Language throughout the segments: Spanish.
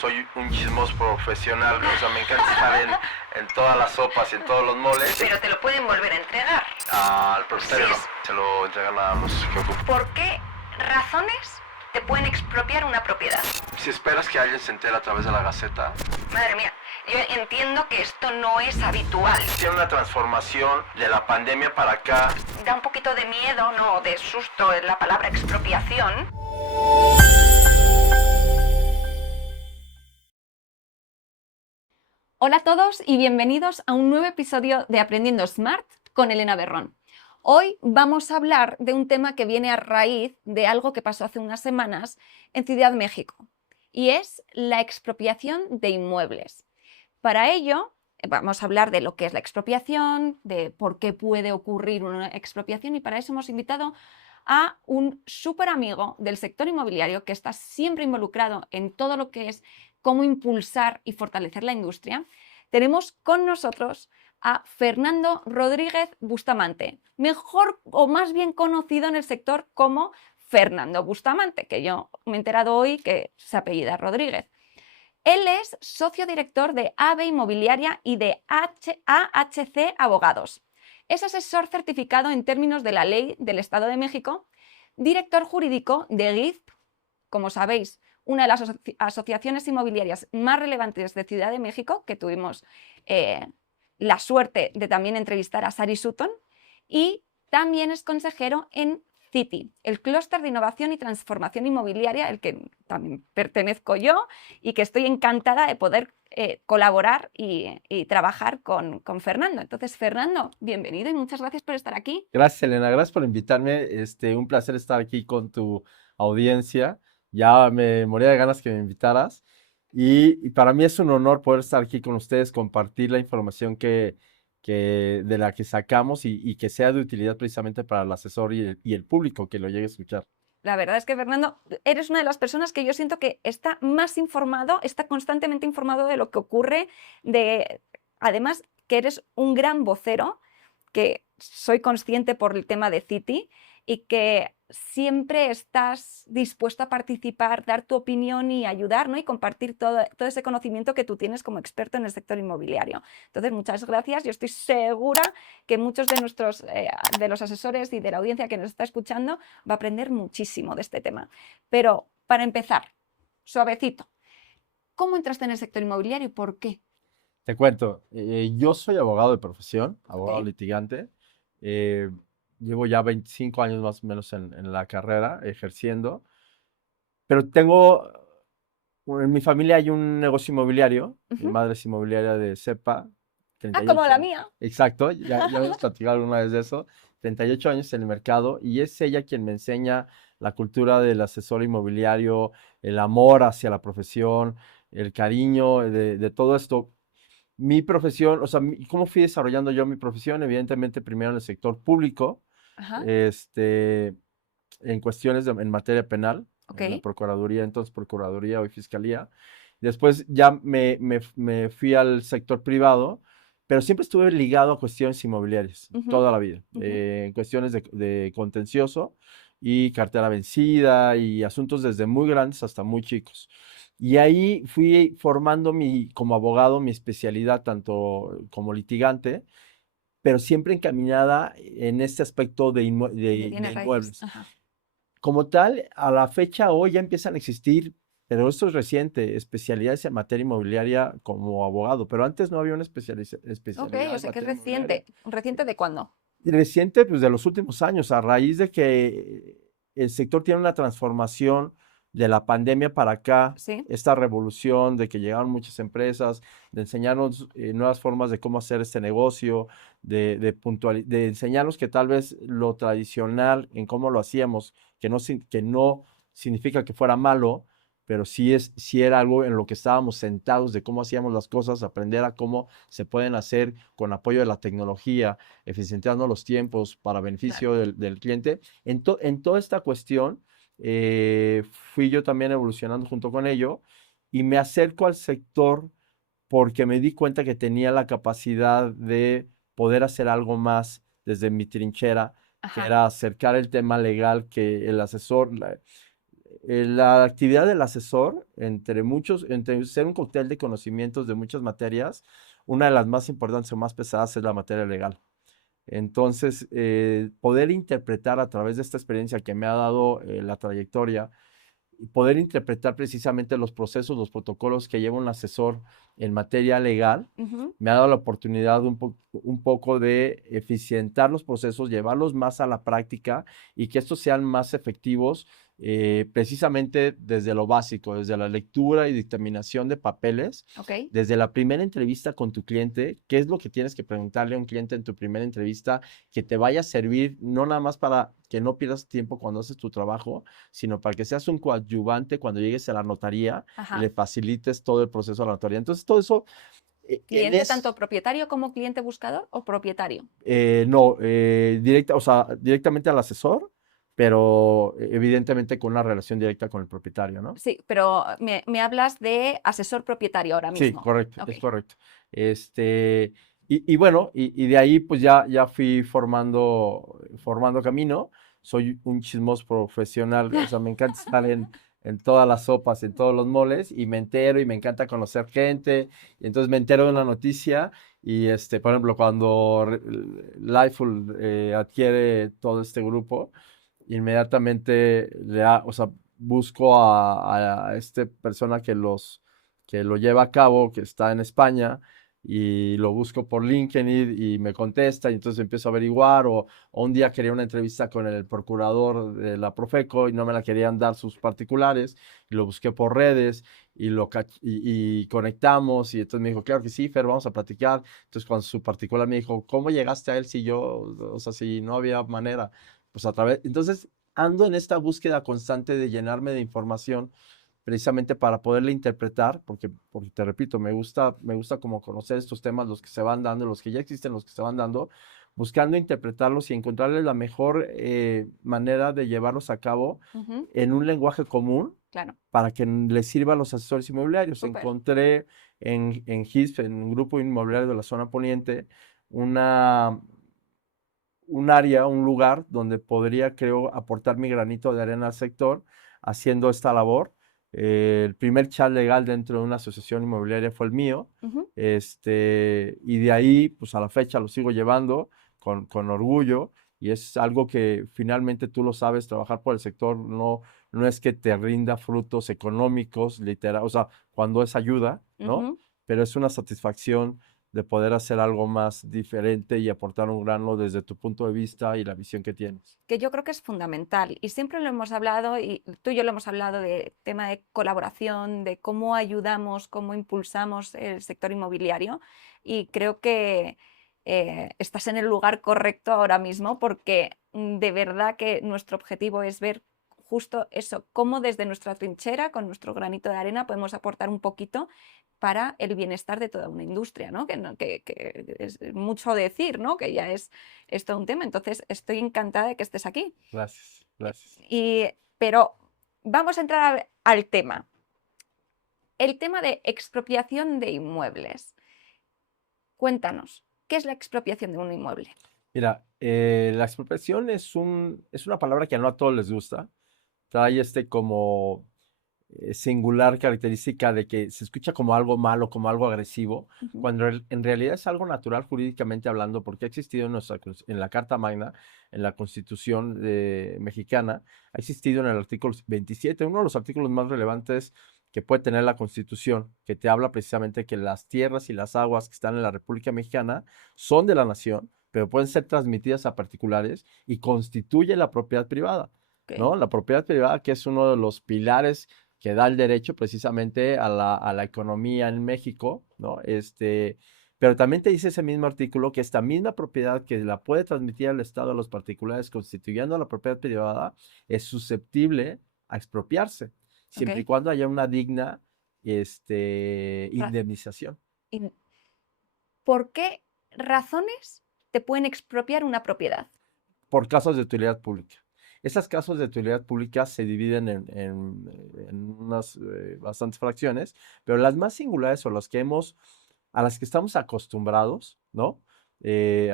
Soy un chismoso profesional, o sea, me encanta estar en todas las sopas y en todos los moles. Pero te lo pueden volver a entregar. Al propietario Sí. no, se lo entregan a los que ocupan. ¿Por qué razones te pueden expropiar una propiedad? Si esperas que alguien se entere a través de la Gaceta. Madre mía, yo entiendo que esto no es habitual. Tiene una transformación de la pandemia para acá. Da un poquito de miedo, no, de susto en la palabra expropiación. Hola a todos y bienvenidos a un nuevo episodio de Aprendiendo Smart con Elena Berrón. Hoy vamos a hablar de un tema que viene a raíz de algo que pasó hace unas semanas en Ciudad de México y es la expropiación de inmuebles. Para ello vamos a hablar de lo que es la expropiación, de por qué puede ocurrir una expropiación y para eso hemos invitado a un súper amigo del sector inmobiliario que está siempre involucrado en todo lo que es cómo impulsar y fortalecer la industria. Tenemos con nosotros a Fernando Rodríguez Bustamante, mejor o más bien conocido en el sector como Fernando Bustamante, que yo me he enterado hoy que se apellida Rodríguez. Él es socio director de AVE Inmobiliaria y de AHC Abogados. Es asesor certificado en términos de la ley del Estado de México, director jurídico de GIFP, como sabéis, una de las asociaciones inmobiliarias más relevantes de Ciudad de México, que tuvimos la suerte de también entrevistar a Sari Sutton, y también es consejero en Citi, el clúster de innovación y transformación inmobiliaria, al que también pertenezco yo y que estoy encantada de poder colaborar y trabajar con Fernando. Entonces, Fernando, bienvenido y muchas gracias por estar aquí. Gracias, Elena, gracias por invitarme. Un placer estar aquí con tu audiencia. Ya me moría de ganas que me invitaras. Y para mí es un honor poder estar aquí con ustedes, compartir la información de la que sacamos y que sea de utilidad precisamente para el asesor y el público que lo llegue a escuchar. La verdad es que, Fernando, eres una de las personas que yo siento que está más informado, está constantemente informado de lo que ocurre, además que eres un gran vocero, que soy consciente por el tema de Citi y que siempre estás dispuesto a participar, dar tu opinión y ayudar, ¿no? Y compartir todo ese conocimiento que tú tienes como experto en el sector inmobiliario. Entonces, muchas gracias. Yo estoy segura que muchos de de los asesores y de la audiencia que nos está escuchando va a aprender muchísimo de este tema. Pero, para empezar, suavecito, ¿cómo entraste en el sector inmobiliario y por qué? Te cuento, yo soy abogado de profesión, abogado Ok. litigante. eh, Llevo ya 25 años más o menos en la carrera ejerciendo, pero en mi familia hay un negocio inmobiliario. Mi Ujú. madre es inmobiliaria de CEPA, Como 38 la años. mía. Exacto, ya hemos platicado alguna vez de eso. 38 años en el mercado y es ella quien me enseña la cultura del asesor inmobiliario, el amor hacia la profesión, el cariño de todo esto. Mi profesión, o sea, ¿cómo fui desarrollando yo mi profesión? Evidentemente, primero en el sector público, Ajá. en cuestiones en materia penal, Ok. en la Procuraduría, entonces Procuraduría, hoy Fiscalía. Después ya me fui al sector privado, pero siempre estuve ligado a cuestiones inmobiliarias, Ujú, toda la vida, ujú. en cuestiones de contencioso y cartera vencida y asuntos desde muy grandes hasta muy chicos. Y ahí fui formando como abogado mi especialidad tanto como litigante, pero siempre encaminada en este aspecto de De bienes raíces. inmuebles. Ajá. Como tal, a la fecha hoy ya empiezan a existir, pero esto es reciente, especialidades en materia inmobiliaria como abogado, pero antes no había una Ok, especialidad o en sea que es materia inmobiliaria. reciente. ¿Reciente de cuándo? Y reciente, pues de los últimos años, a raíz de que el sector tiene una transformación de la pandemia para acá, Sí. esta revolución de que llegaron muchas empresas, de enseñarnos nuevas formas de cómo hacer este negocio, de enseñarnos que tal vez lo tradicional en cómo lo hacíamos, que no significa que fuera malo, pero sí era algo en lo que estábamos sentados de cómo hacíamos las cosas, aprender a cómo se pueden hacer con apoyo de la tecnología, eficientando los tiempos para beneficio Claro. del cliente. En toda esta cuestión, fui yo también evolucionando junto con ello y me acerco al sector porque me di cuenta que tenía la capacidad de poder hacer algo más desde mi trinchera, que Ajá. era acercar el tema legal, que el asesor, la actividad del asesor, entre ser un cóctel de conocimientos de muchas materias, una de las más importantes o más pesadas es la materia legal. Entonces, poder interpretar a través de esta experiencia que me ha dado la trayectoria, poder interpretar precisamente los procesos, los protocolos que lleva un asesor en materia legal, me ha dado la oportunidad un poco de eficientar los procesos, llevarlos más a la práctica y que estos sean más efectivos, precisamente desde lo básico, desde la lectura y dictaminación de papeles, Ok. desde la primera entrevista con tu cliente, qué es lo que tienes que preguntarle a un cliente en tu primera entrevista que te vaya a servir, no nada más para que no pierdas tiempo cuando haces tu trabajo, sino para que seas un coadyuvante cuando llegues a la notaría y Ajá. le facilites todo el proceso a la notaría. Entonces, todo eso... ¿Cliente tanto propietario como cliente buscador o propietario? No, directamente al asesor, pero evidentemente con una relación directa con el propietario, ¿no? Sí, pero me hablas de asesor propietario ahora Sí, mismo. correcto, Ok. es correcto. Y bueno, y de ahí pues ya fui formando camino. Soy un chismoso profesional, o sea, me encanta estar en todas las sopas, en todos los moles, y me entero y me encanta conocer gente. Y entonces me entero de una noticia y, por ejemplo, cuando Lifeful adquiere todo este grupo, inmediatamente o sea, busco a esta persona que lo lleva a cabo, que está en España, y lo busco por LinkedIn y me contesta, y entonces empiezo a averiguar, o un día quería una entrevista con el procurador de la Profeco y no me la querían dar sus particulares, y lo busqué por redes y conectamos, y entonces me dijo, claro que sí, Fer, vamos a platicar. Entonces cuando su particular me dijo, ¿cómo llegaste a él si yo, o sea, si no había manera? Pues a través, entonces ando en esta búsqueda constante de llenarme de información precisamente para poderla interpretar, porque te repito, me gusta como conocer estos temas, los que se van dando, los que ya existen, los que se van dando, buscando interpretarlos y encontrarles la mejor manera de llevarlos a cabo Ujú, en un lenguaje común claro. para que les sirva a los asesores inmobiliarios. Súper. Encontré en HISP, en un grupo inmobiliario de la zona poniente, una un área, un lugar donde podría, creo, aportar mi granito de arena al sector haciendo esta labor. El primer chat legal dentro de una asociación inmobiliaria fue el mío, Ujú. y de ahí, pues a la fecha lo sigo llevando con orgullo, y es algo que finalmente tú lo sabes, trabajar por el sector no es que te rinda frutos económicos, literal, o sea, cuando es ayuda, ¿no? Ujú. Pero es una satisfacción de poder hacer algo más diferente y aportar un grano desde tu punto de vista y la visión que tienes. Que yo creo que es fundamental y siempre lo hemos hablado y tú y yo lo hemos hablado de tema de colaboración, de cómo ayudamos, cómo impulsamos el sector inmobiliario y creo que estás en el lugar correcto ahora mismo porque de verdad que nuestro objetivo es ver justo eso, cómo desde nuestra trinchera, con nuestro granito de arena, podemos aportar un poquito para el bienestar de toda una industria, ¿no? Que es mucho decir, ¿no? Que ya es todo un tema. Entonces, estoy encantada de que estés aquí. Gracias, gracias. Pero vamos a entrar al tema. El tema de expropiación de inmuebles. Cuéntanos, ¿qué es la expropiación de un inmueble? Mira, la expropiación es una palabra que no a todos les gusta. Trae como singular característica de que se escucha como algo malo, como algo agresivo, Ujú, cuando en realidad es algo natural jurídicamente hablando, porque ha existido en la Carta Magna, en la Constitución mexicana, ha existido en el artículo 27, uno de los artículos más relevantes que puede tener la Constitución, que te habla precisamente que las tierras y las aguas que están en la República Mexicana son de la nación, pero pueden ser transmitidas a particulares y constituye la propiedad privada, ok, ¿no? La propiedad privada, que es uno de los pilares que da el derecho precisamente a la economía en México, ¿no? Pero también te dice ese mismo artículo que esta misma propiedad que la puede transmitir al Estado a los particulares constituyendo la propiedad privada es susceptible a expropiarse, siempre y ok. cuando haya una digna Ra- indemnización. in- ¿Por qué razones te pueden expropiar una propiedad? Por casos de utilidad pública. Esas casos de utilidad pública se dividen en unas bastantes fracciones, pero las más singulares o a las que estamos acostumbrados, ¿no?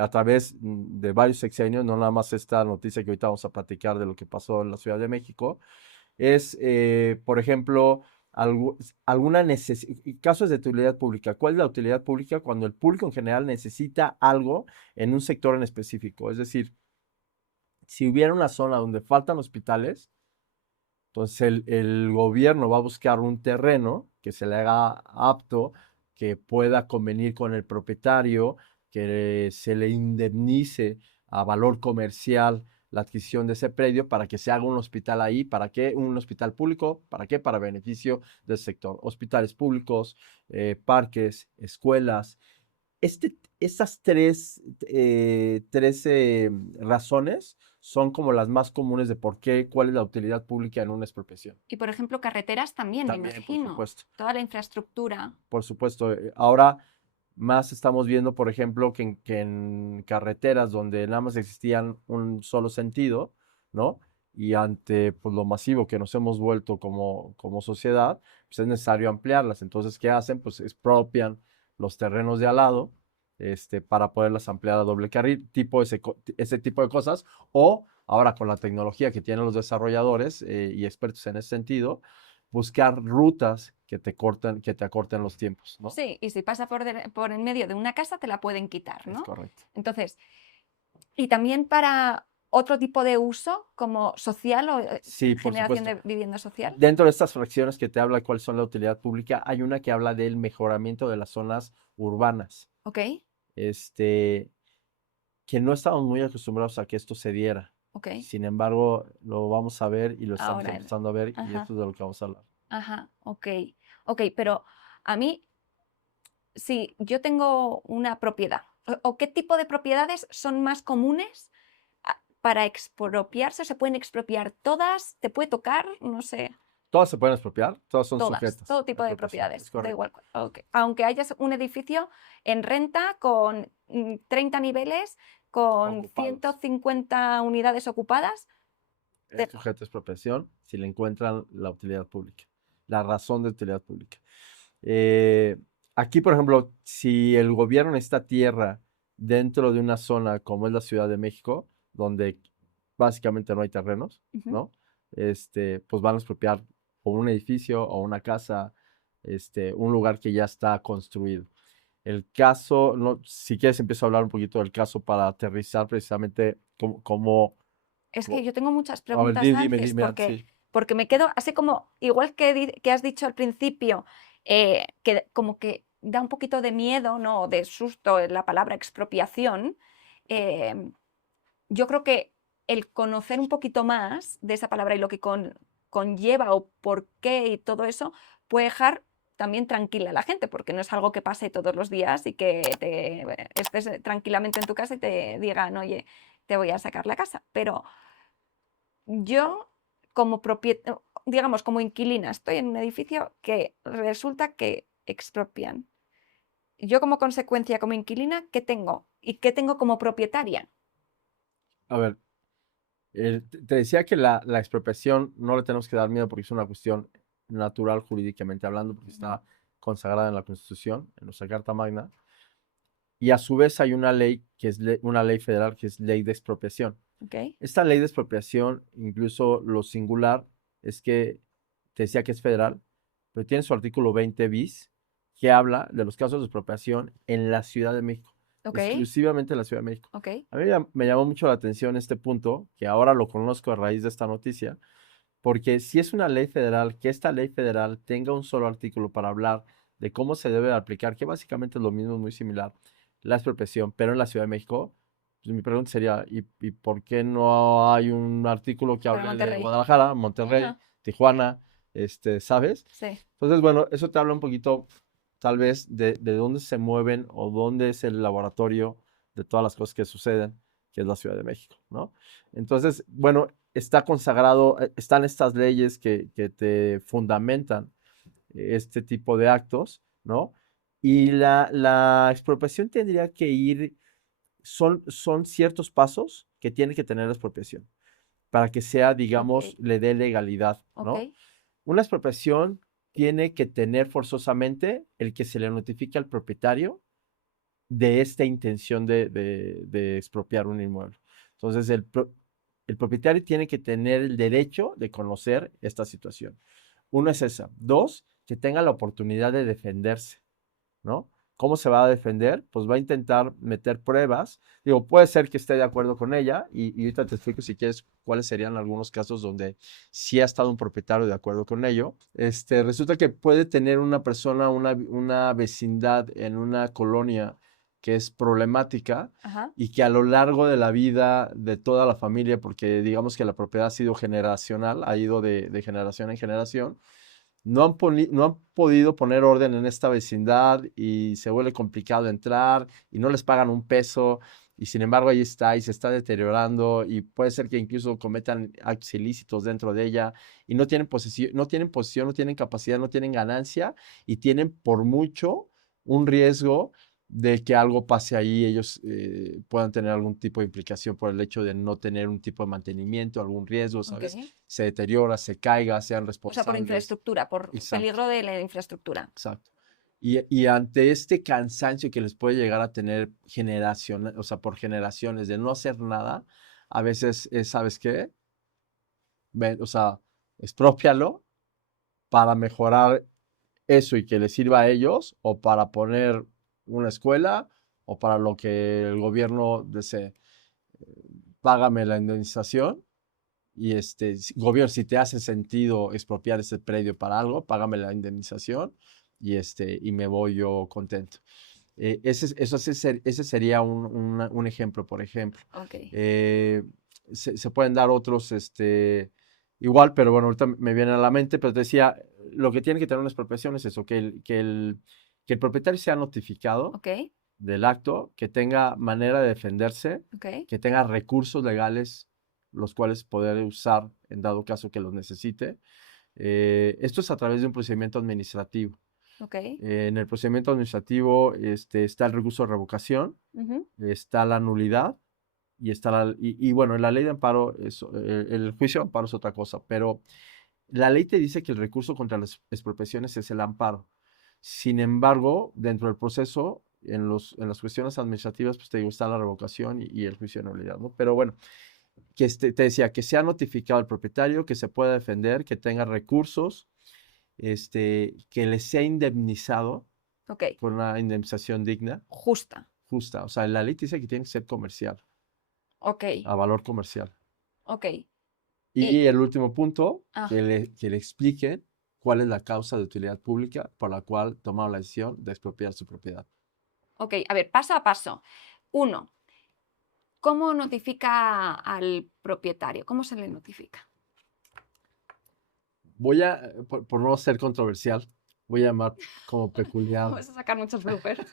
A través de varios sexenios, no nada más esta noticia que ahorita vamos a platicar de lo que pasó en la Ciudad de México, es, por ejemplo, alguna casos de utilidad pública. ¿Cuál es la utilidad pública? Cuando el público en general necesita algo en un sector en específico. Es decir, si hubiera una zona donde faltan hospitales, entonces el gobierno va a buscar un terreno que se le haga apto, que pueda convenir con el propietario, que se le indemnice a valor comercial la adquisición de ese predio para que se haga un hospital ahí. ¿Para qué? Un hospital público. ¿Para qué? Para beneficio del sector. Hospitales públicos, parques, escuelas. Estas tres razones son como las más comunes de por qué, cuál es la utilidad pública en una expropiación. Y por ejemplo, carreteras también, me También, por imagino. supuesto. Toda la infraestructura. Por supuesto. Ahora más estamos viendo, por ejemplo, que en carreteras donde nada más existían un solo sentido, ¿no? Y ante pues, lo masivo que nos hemos vuelto como sociedad, pues es necesario ampliarlas. Entonces, ¿qué hacen? Pues expropian los terrenos de al lado, para poderlas ampliar a doble carril, ese tipo de cosas. O ahora con la tecnología que tienen los desarrolladores y expertos en ese sentido, buscar rutas que te acorten los tiempos, ¿no? Sí, y si pasa por en medio de una casa, te la pueden quitar, Es ¿no? correcto. Entonces, y también para otro tipo de uso, como social o Sí, por generación supuesto. de vivienda social. Dentro de estas fracciones que te habla cuáles son la utilidad pública, hay una que habla del mejoramiento de las zonas urbanas, Ok, que no estamos muy acostumbrados a que esto se diera. ok. Sin embargo, lo vamos a ver y lo estamos Ahora, empezando a ver y ajá, esto es de lo que vamos a hablar. ajá, ok. Ok, pero a mí, si yo tengo una propiedad, o qué tipo de propiedades son más comunes para expropiarse, se pueden expropiar todas, te puede tocar, no sé, Todas se pueden expropiar, todas son todas, sujetas todo a tipo de expropiación, propiedades, es da correcto. igual. Ok. Aunque hayas un edificio en renta con 30 niveles, con Ocupados. 150 unidades ocupadas, Es sujeto a expropiación si le encuentran la utilidad pública, la razón de utilidad pública. Aquí, por ejemplo, si el gobierno necesita tierra dentro de una zona como es la Ciudad de México, donde básicamente no hay terrenos, ujú, ¿no? Pues van a expropiar o un edificio o una casa, un lugar que ya está construido. El caso, no, si quieres empiezo a hablar un poquito del caso para aterrizar precisamente cómo. es que yo tengo muchas A ver, preguntas dime, antes, sí. porque me quedo así como, igual que has dicho al principio, que como que da un poquito de miedo, ¿no? O de susto la palabra expropiación. eh, yo creo que el conocer un poquito más de esa palabra y lo que conlleva o por qué y todo eso puede dejar también tranquila a la gente, porque no es algo que pase todos los días y que te estés tranquilamente en tu casa y te digan, oye, te voy a sacar la casa. Pero yo, como digamos, como inquilina, estoy en un edificio que resulta que expropian. Yo como consecuencia, como inquilina, ¿qué tengo? ¿Y qué tengo como propietaria? A ver, te decía que la expropiación no le tenemos que dar miedo porque es una cuestión natural jurídicamente hablando, porque está consagrada en la Constitución, en nuestra Carta Magna, y a su vez hay una ley que es una ley federal que es ley de expropiación. ¿Ok? Esta ley de expropiación, incluso lo singular, es que te decía que es federal, pero tiene su artículo 20 bis que habla de los casos de expropiación en la Ciudad de México, ¿Ok? exclusivamente en la Ciudad de México. ¿Ok? A mí me llamó mucho la atención este punto, que ahora lo conozco a raíz de esta noticia, porque si es una ley federal, que esta ley federal tenga un solo artículo para hablar de cómo se debe aplicar, que básicamente es lo mismo, muy similar, la expropiación, pero en la Ciudad de México, pues mi pregunta sería, ¿y por qué no hay un artículo que Para hable de Monterrey. Guadalajara, Monterrey, Ajá. Tijuana, ¿sabes? Sí. Entonces, bueno, eso te habla un poquito, tal vez, de dónde se mueven o dónde es el laboratorio de todas las cosas que suceden, que es la Ciudad de México, ¿no? Entonces, bueno, está consagrado, están estas leyes que te fundamentan este tipo de actos, ¿no? Y la expropiación tendría que ir, son ciertos pasos que tiene que tener la expropiación para que sea, digamos, Ok. le dé legalidad, Ok. ¿no? Una expropiación tiene que tener forzosamente el que se le notifique al propietario de esta intención de expropiar un inmueble. Entonces, el propietario tiene que tener el derecho de conocer esta situación. Uno es esa. Dos, que tenga la oportunidad de defenderse, ¿no? ¿Cómo se va a defender? Pues va a intentar meter pruebas. Digo, puede ser que esté de acuerdo con ella y ahorita te explico si quieres cuáles serían algunos casos donde sí ha estado un propietario de acuerdo con ello. Resulta que puede tener una persona una vecindad en una colonia que es problemática Ajá. y que a lo largo de la vida de toda la familia, porque digamos que la propiedad ha sido generacional, ha ido de generación en generación, no han podido poner orden en esta vecindad y se vuelve complicado entrar y no les pagan un peso y sin embargo ahí está y se está deteriorando y puede ser que incluso cometan actos ilícitos dentro de ella y no tienen posición, no tienen capacidad, no tienen ganancia y tienen por mucho un riesgo de que algo pase ahí, ellos puedan tener algún tipo de implicación por el hecho de no tener un tipo de mantenimiento, algún riesgo, ¿sabes? Ok. Se deteriora, se caiga, sean O sea, por responsables. infraestructura, por Exacto. peligro de la infraestructura. Exacto. Y ante este cansancio que les puede llegar a tener o sea, por generaciones de no hacer nada, a veces es, ¿sabes qué? O sea, expropialo para mejorar eso y que les sirva a ellos, o para poner una escuela, o para lo que el gobierno desee. Págame la indemnización y gobierno, si te hace sentido expropiar ese predio para algo, págame la indemnización y me voy yo contento. Ese sería un ejemplo, por ejemplo. Ok. Se pueden dar otros, igual, pero bueno, ahorita me viene a la mente, pero te decía, lo que tiene que tener una expropiación es eso, que el propietario sea notificado Ok. del acto, que tenga manera de defenderse, Ok. que tenga recursos legales los cuales poder usar en dado caso que los necesite. Esto es a través de un procedimiento administrativo. Ok. En el procedimiento administrativo está el recurso de revocación, Ujú. está la nulidad y bueno, en la ley de amparo, el juicio de amparo es otra cosa, pero la ley te dice que el recurso contra las expropiaciones es el amparo. Sin embargo, dentro del proceso, en las cuestiones administrativas, pues te digo, está la revocación y el juicio de nulidad, ¿no? Pero bueno, que te decía, que sea notificado al propietario, que se pueda defender, que tenga recursos, que le sea indemnizado Ok. por una indemnización digna, Justa. justa. O sea, la ley dice que tiene que ser comercial, Ok. a valor comercial. Ok. Y el último punto, Ah. que le expliquen cuál es la causa de utilidad pública por la cual tomaron la decisión de expropiar su propiedad. Ok, a ver, paso a paso. Uno, ¿cómo notifica al propietario? ¿Cómo se le notifica? Por no ser controversial, voy a llamar como peculiar. Vamos a sacar muchos bloopers.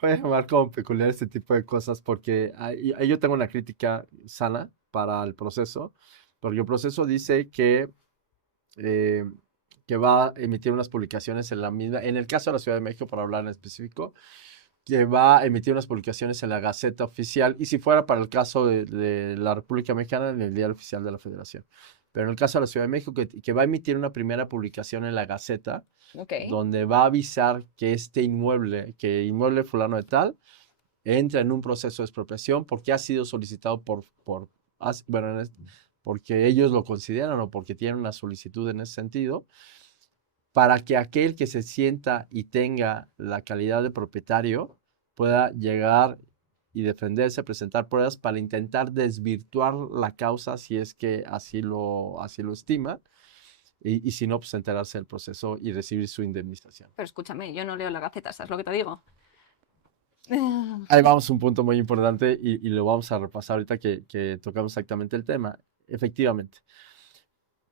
Voy a llamar como peculiar este tipo de cosas porque ahí yo tengo una crítica sana para el proceso, porque el proceso dice eh, que va a emitir unas publicaciones en la misma, en el caso de la Ciudad de México, para hablar en específico, que va a emitir unas publicaciones en la Gaceta Oficial y si fuera para el caso de la República Mexicana, en el Diario Oficial de la Federación. Pero en el caso de la Ciudad de México, que va a emitir una primera publicación en la Gaceta, Ok. donde va a avisar que que inmueble fulano de tal, entra en un proceso de expropiación porque ha sido solicitado bueno, porque ellos lo consideran o porque tienen una solicitud en ese sentido, para que aquel que se sienta y tenga la calidad de propietario pueda llegar y defenderse, presentar pruebas para intentar desvirtuar la causa si es que así lo estima. Y si no, pues enterarse del proceso y recibir su indemnización. Pero escúchame, yo no leo la Gaceta, ¿sabes lo que te digo? Ahí vamos a un punto muy importante y lo vamos a repasar ahorita que tocamos exactamente el tema. Efectivamente.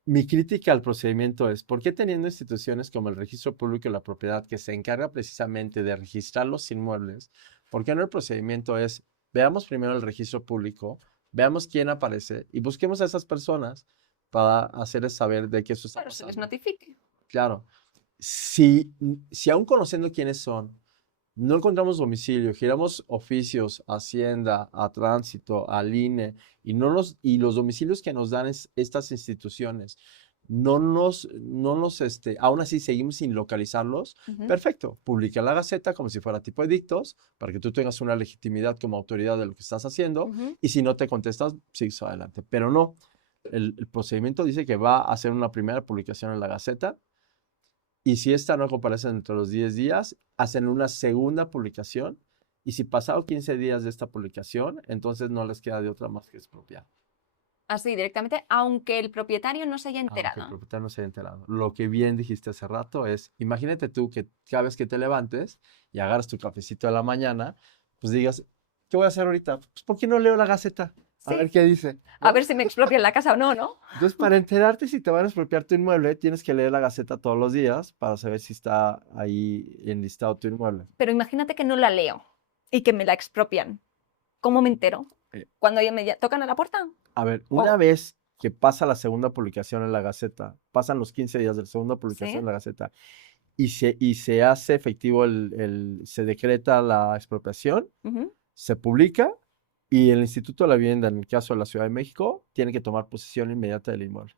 Mi crítica al procedimiento es, ¿por qué teniendo instituciones como el Registro Público de la Propiedad, que se encarga precisamente de registrar los inmuebles, por qué no el procedimiento es, veamos primero el registro público, veamos quién aparece y busquemos a esas personas para hacerles saber de qué eso está Claro, se les pasando? notifique. Claro. Si aún conociendo quiénes son, no encontramos domicilio, giramos oficios, a Hacienda, a Tránsito, al INE, y los domicilios que nos dan estas instituciones aún así seguimos sin localizarlos, Ujú. perfecto, publica en la Gaceta como si fuera tipo edictos, para que tú tengas una legitimidad como autoridad de lo que estás haciendo, Ujú. y si no te contestas, sigues adelante. Pero no, el procedimiento dice que va a hacer una primera publicación en la Gaceta, y si esta no comparece dentro de los 10 días, hacen una segunda publicación, y si pasado 15 días de esta publicación, entonces no les queda de otra más que expropiar. Así, directamente, aunque el propietario no se haya Aunque el enterado. propietario no se haya enterado. Lo que bien dijiste hace rato es, imagínate tú que cada vez que te levantes y agarras tu cafecito de la mañana, pues digas, ¿qué voy a hacer ahorita? Pues ¿por qué no leo la Gaceta? A Sí. ver qué dice, A ¿no? ver si me expropian la casa o no, ¿no? Entonces, para enterarte si te van a expropiar tu inmueble, tienes que leer la Gaceta todos los días para saber si está ahí enlistado tu inmueble. Pero imagínate que no la leo y que me la expropian. ¿Cómo me entero? Eh. Cuando tocan a la puerta. A ver, una Oh. vez que pasa la segunda publicación en la Gaceta, pasan los 15 días de la segunda publicación Sí. en la Gaceta, y se hace efectivo, se decreta la expropiación, Ujú. se publica, y el Instituto de la Vivienda, en el caso de la Ciudad de México, tiene que tomar posesión inmediata del inmueble.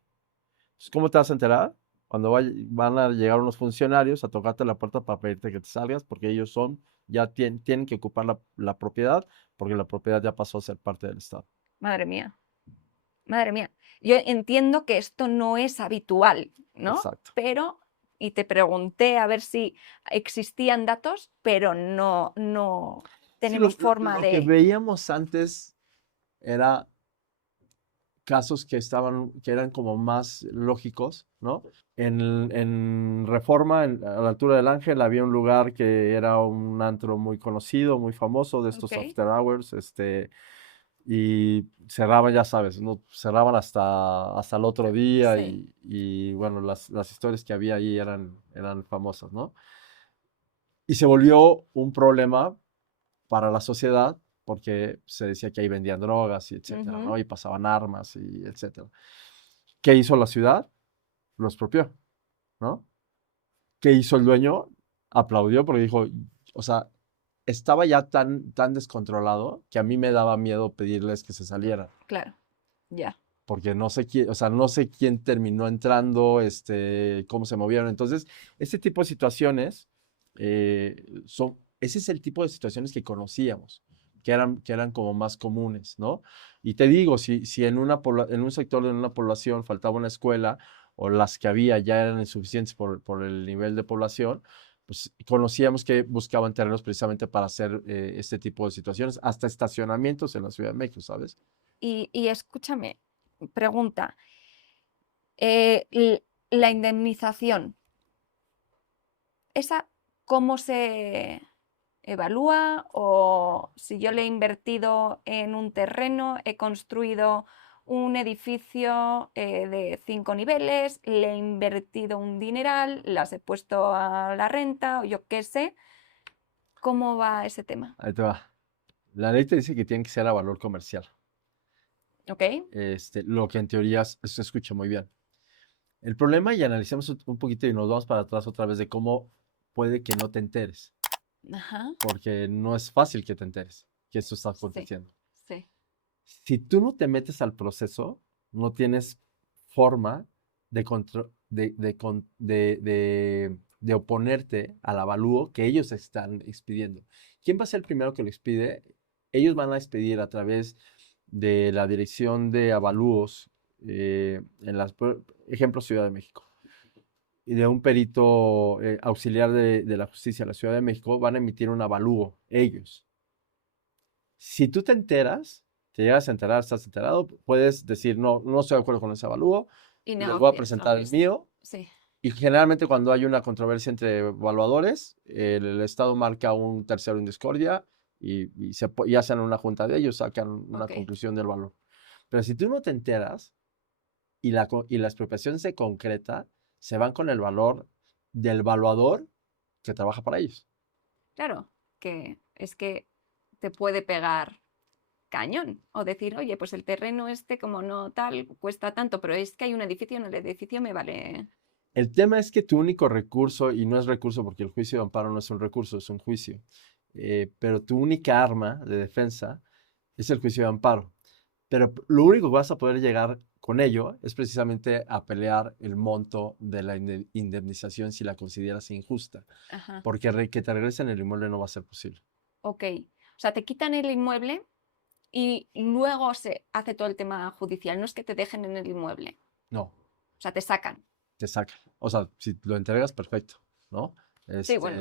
Entonces, ¿cómo te vas a enterar? Cuando van a llegar unos funcionarios a tocarte la puerta para pedirte que te salgas, porque ellos tienen que ocupar la propiedad, porque la propiedad ya pasó a ser parte del Estado. Madre mía. Madre mía. Yo entiendo que esto no es habitual, ¿no? Exacto. Pero, y te pregunté a ver si existían datos, pero no Sí, tenemos forma lo que de... veíamos antes era casos que eran como más lógicos, ¿no? En Reforma, a la altura del Ángel, había un lugar que era un antro muy conocido, muy famoso, de estos Ok. after hours, y cerraban, ya sabes, ¿no? Cerraban hasta el otro día, Sí. y bueno, las historias que había ahí eran famosas, ¿no? Y se volvió un problema para la sociedad, porque se decía que ahí vendían drogas y etcétera, Ujú. ¿no? Y pasaban armas y etcétera. ¿Qué hizo la ciudad? Lo expropió, ¿no? ¿Qué hizo el dueño? Aplaudió porque dijo, o sea, estaba ya tan descontrolado que a mí me daba miedo pedirles que se salieran, Claro. Ya. porque no sé quién, o sea, no sé quién terminó entrando, cómo se movieron. Entonces, este tipo de situaciones ese es el tipo de situaciones que conocíamos, que eran como más comunes, ¿no? Y te digo, si en un sector de una población faltaba una escuela, o las que había ya eran insuficientes por el nivel de población, pues conocíamos que buscaban terrenos precisamente para hacer este tipo de situaciones, hasta estacionamientos en la Ciudad de México, ¿sabes? Y escúchame, pregunta. La indemnización, ¿esa cómo se evalúa? O si yo le he invertido en un terreno, he construido un edificio de 5 niveles, le he invertido un dineral, las he puesto a la renta, o yo qué sé, ¿cómo va ese tema? Ahí te va. La ley te dice que tiene que ser a valor comercial. ¿Ok? Lo que en teoría se escucha muy bien. El problema, y analicemos un poquito y nos vamos para atrás otra vez de cómo puede que no te enteres, Ajá. porque no es fácil que te enteres que esto está Sí, aconteciendo. sí. Si tú no te metes al proceso, no tienes forma de oponerte al avalúo que ellos están expidiendo. ¿Quién va a ser el primero que lo expide? Ellos van a expedir a través de la Dirección de Avalúos, ejemplo, Ciudad de México, y de un perito auxiliar de la justicia de la Ciudad de México, van a emitir un avalúo, ellos. Si tú te llegas a enterar, estás enterado, puedes decir, no estoy de acuerdo con ese avalúo, Y les voy a negocias, presentar el ok, mío. sí. Y generalmente cuando hay una controversia entre evaluadores, el Estado marca un tercero en discordia, y hacen una junta de ellos, sacan una Ok. conclusión del valor. Pero si tú no te enteras y la expropiación se concreta, se van con el valor del evaluador que trabaja para ellos. Claro, que es que te puede pegar cañón o decir, oye, pues el terreno este como no tal cuesta tanto, pero es que hay un edificio, en el edificio me vale. El tema es que tu único recurso, y no es recurso porque el juicio de amparo no es un recurso, es un juicio, pero tu única arma de defensa es el juicio de amparo. Pero lo único que vas a poder llegar con ello es precisamente a pelear el monto de la indemnización si la consideras injusta, Ajá. porque que te regresen el inmueble no va a ser posible. Ok. O sea, te quitan el inmueble y luego se hace todo el tema judicial. No es que te dejen en el inmueble. No, O sea, te sacan. te sacan. O sea, si lo entregas, perfecto, ¿no? Sí, bueno.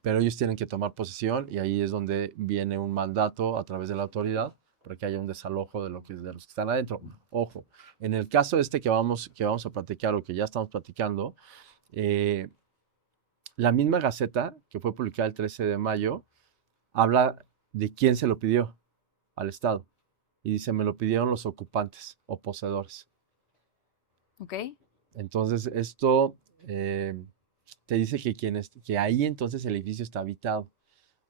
Pero ellos tienen que tomar posesión y ahí es donde viene un mandato a través de la autoridad para que haya un desalojo de de los que están adentro. Ojo, en el caso que vamos a platicar o que ya estamos platicando, eh, la misma Gaceta, que fue publicada el 13 de mayo, habla de quién se lo pidió al Estado. Y dice, me lo pidieron los ocupantes o poseedores. Ok. Entonces, esto te dice que ahí entonces el edificio está habitado.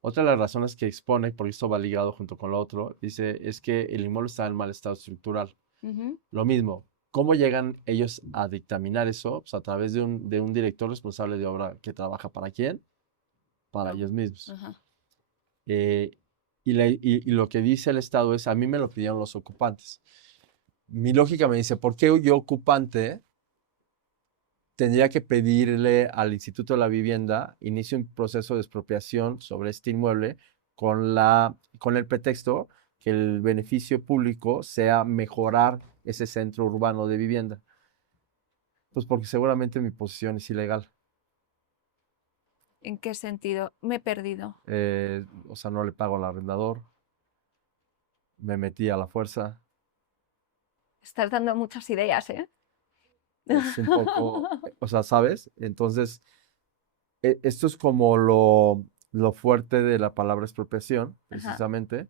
Otra de las razones que expone, porque esto va ligado junto con lo otro, dice, es que el inmueble está en mal estado estructural. Ujú. Lo mismo, ¿cómo llegan ellos a dictaminar eso? Pues a través de un director responsable de obra que trabaja ¿para quién? Para No. ellos mismos. Ajá. Y lo que dice el Estado es, a mí me lo pidieron los ocupantes. Mi lógica me dice, ¿por qué yo ocupante tendría que pedirle al Instituto de la Vivienda inicie un proceso de expropiación sobre este inmueble con el pretexto que el beneficio público sea mejorar ese centro urbano de vivienda? Pues porque seguramente mi posición es ilegal. ¿En qué sentido? Me he perdido. O sea, no le pago al arrendador, me metí a la fuerza. Estás dando muchas ideas, ¿eh? Es un poco, o sea, ¿sabes? Entonces, esto es como lo fuerte de la palabra expropiación, Ajá. precisamente.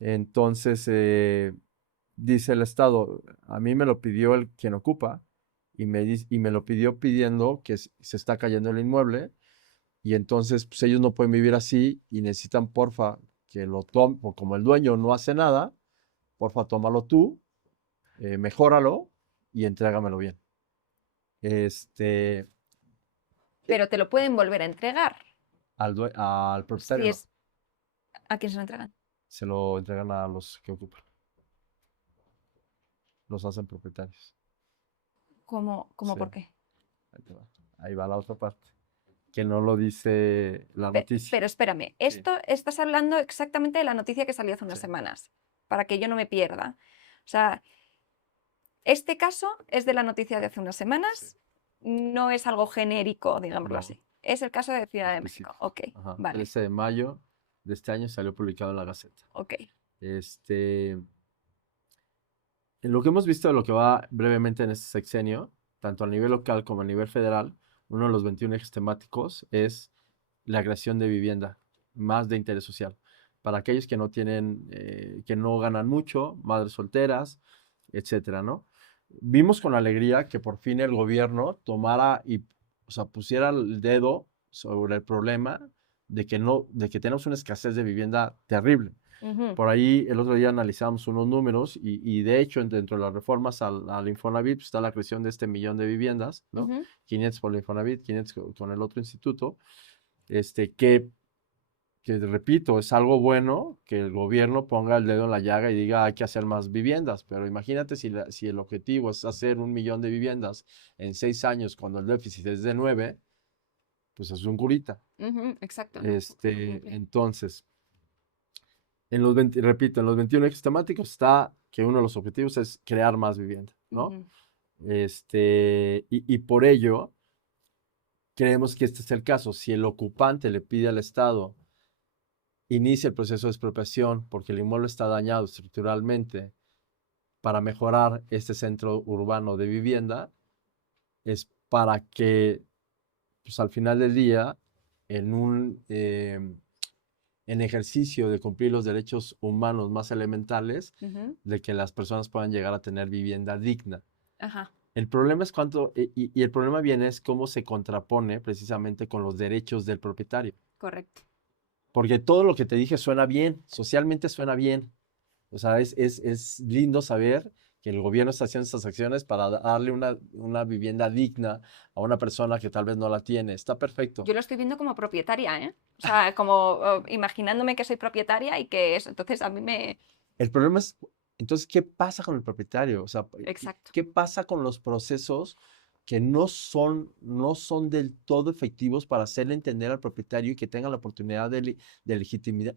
Entonces, dice el Estado, a mí me lo pidió el quien ocupa y me lo pidió pidiendo que se está cayendo el inmueble y entonces pues, ellos no pueden vivir así y necesitan, porfa, que lo tome, como el dueño no hace nada, porfa, tómalo tú, mejóralo y entrégamelo bien. Pero te lo pueden volver a entregar. Al Si propietario no, es... ¿A quién se lo entregan? se lo entregan a los que ocupan, los hacen propietarios. ¿Cómo Sí, por qué? ahí te va. Ahí va la otra parte, que no lo dice la noticia. Pero espérame, Sí, esto estás hablando exactamente de la noticia que salió hace unas sí, semanas, para que yo no me pierda. O sea, este caso es de la noticia de hace unas sí. semanas, no es algo genérico, digámoslo No, así. Es el caso de Ciudad de México. específico. Ok, Ajá. vale, 13 de mayo de este año salió publicado en la Gaceta. ok. En lo que hemos visto de lo que va brevemente en este sexenio, tanto a nivel local como a nivel federal, uno de los 21 ejes temáticos es la creación de vivienda, más de interés social, para aquellos que no tienen, que no ganan mucho, madres solteras, etcétera, ¿no? Vimos con alegría que por fin el gobierno tomara o sea, pusiera el dedo sobre el problema de que tenemos una escasez de vivienda terrible. Ujú, Por ahí el otro día analizamos unos números y de hecho dentro de las reformas al Infonavit pues, está la creación de este 1.000.000 de viviendas, ¿no? ujú. 500 por el Infonavit, 500 con el otro instituto, que repito, es algo bueno que el gobierno ponga el dedo en la llaga y diga hay que hacer más viviendas, pero imagínate si el objetivo es hacer 1.000.000 de viviendas en 6 años cuando el déficit es de 9, pues es un curita. Ujú, exacto, no, no cumple. Entonces, repito, en los 21 ejes temáticos está que uno de los objetivos es crear más vivienda, ¿no? Ujú, Y por ello, creemos que este es el caso. Si el ocupante le pide al Estado inicie el proceso de expropiación porque el inmueble está dañado estructuralmente para mejorar este centro urbano de vivienda, es para que, pues al final del día, en ejercicio de cumplir los derechos humanos más elementales, ujú. de que las personas puedan llegar a tener vivienda digna. Ajá, El problema es y el problema viene es cómo se contrapone precisamente con los derechos del propietario. correcto. Porque todo lo que te dije suena bien, socialmente suena bien. O sea, es lindo saber que el gobierno está haciendo estas acciones para darle una vivienda digna a una persona que tal vez no la tiene. Está perfecto. Yo lo estoy viendo como propietaria, ¿eh? O sea, como imaginándome que soy propietaria y que eso. Entonces a mí me... El problema es Entonces, ¿qué pasa con el propietario? O sea, Exacto. ¿qué pasa con los procesos que no son del todo efectivos para hacerle entender al propietario y que tenga la oportunidad de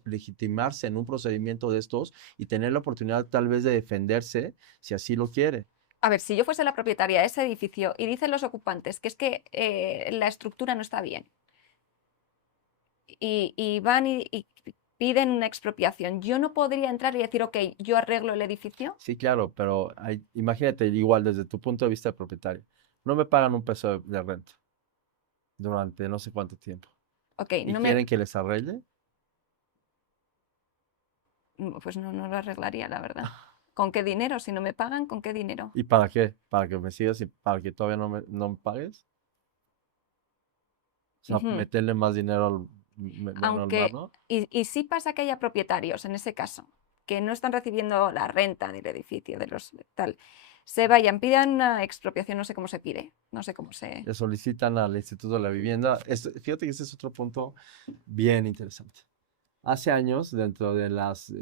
legitimarse en un procedimiento de estos y tener la oportunidad tal vez de defenderse si así lo quiere? A ver, si yo fuese la propietaria de ese edificio y dicen los ocupantes que es que la estructura no está bien y van y piden una expropiación, yo no podría entrar y decir, ok, yo arreglo el edificio. Sí, claro, pero imagínate igual desde tu punto de vista de propietario. No me pagan un peso de renta durante no sé cuánto tiempo. Ok, ¿Y no me, quieren que les arregle? pues no lo arreglaría, la verdad. ¿Con qué dinero? Si no me pagan, ¿con qué dinero? ¿Y para qué? ¿Para que me sigas y para que todavía no me pagues? O sea, Ujú. meterle más dinero bueno, al mar, Aunque, ¿no? y sí pasa que haya propietarios en ese caso, que no están recibiendo la renta del edificio, de los tal, se vayan, pidan una expropiación, no sé cómo se pide, no sé cómo se... Le solicitan al Instituto de la Vivienda. Fíjate que ese es otro punto bien interesante. Hace años, dentro de las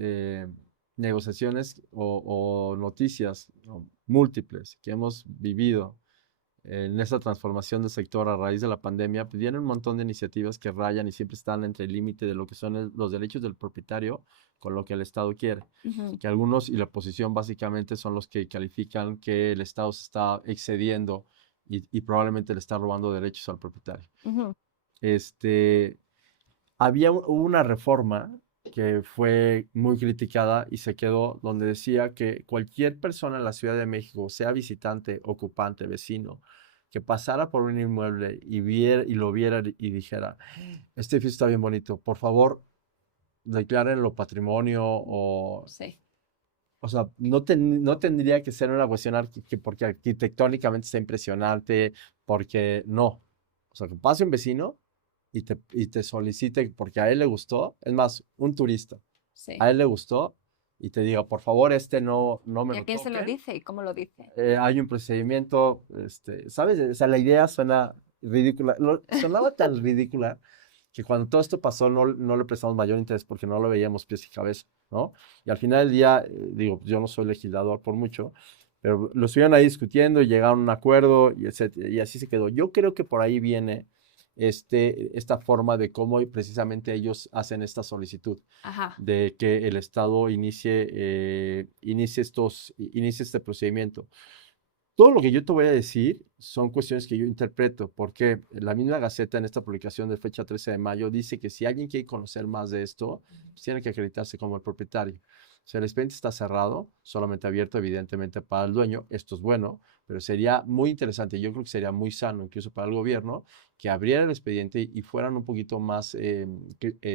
negociaciones o noticias múltiples que hemos vivido en esa transformación del sector a raíz de la pandemia, pues vienen un montón de iniciativas que rayan y siempre están entre el límite de lo que son los derechos del propietario con lo que el Estado quiere. Ujú, Que algunos y la oposición básicamente son los que califican que el Estado se está excediendo y probablemente le está robando derechos al propietario. ujú. Este, hubo una reforma que fue muy criticada y se quedó donde decía que cualquier persona en la Ciudad de México, sea visitante, ocupante, vecino, que pasara por un inmueble y lo viera y dijera, este edificio está bien bonito, por favor, declárenlo patrimonio Sí, o sea, no tendría que ser una cuestión porque arquitectónicamente está impresionante, porque no. O sea, que pase un vecino y te solicite porque a él le gustó, es más, un turista, sí. a él le gustó y te diga, por favor, este no me ¿Y a lo quién se lo toquen. dice y cómo lo dice? Hay un procedimiento, ¿sabes? O sea, la idea suena ridícula, sonaba tan ridícula que cuando todo esto pasó no le prestamos mayor interés porque no lo veíamos pies y cabeza, ¿no? Y al final del día, digo, yo no soy legislador por mucho, pero lo estuvieron ahí discutiendo y llegaron a un acuerdo y así se quedó. Yo creo que por ahí viene esta forma de cómo precisamente ellos hacen esta solicitud Ajá, de que el Estado inicie este procedimiento. Todo lo que yo te voy a decir son cuestiones que yo interpreto, porque la misma Gaceta en esta publicación de fecha 13 de mayo dice que si alguien quiere conocer más de esto, pues tiene que acreditarse como el propietario. O sea, el expediente está cerrado, solamente abierto evidentemente para el dueño. Esto es bueno, pero sería muy interesante, yo creo que sería muy sano incluso para el gobierno, que abriera el expediente y fueran un poquito más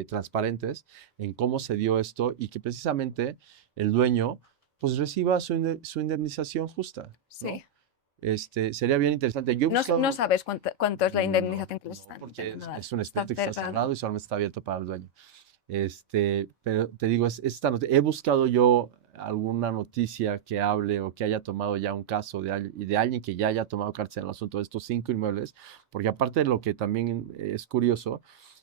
transparentes en cómo se dio esto y que precisamente el dueño pues reciba su indemnización justa, ¿no? sí. Sería bien interesante. Yo he No buscado, sabes cuánto es la no, indemnización que les no, están porque intentando dar. es un Está expediente que está cerrado. cerrado y solamente está abierto para el dueño. Pero te digo, he buscado yo alguna noticia que hable o que haya tomado ya un caso de alguien que ya haya tomado cartas en el asunto de estos 5 inmuebles, porque aparte de lo que también es curioso,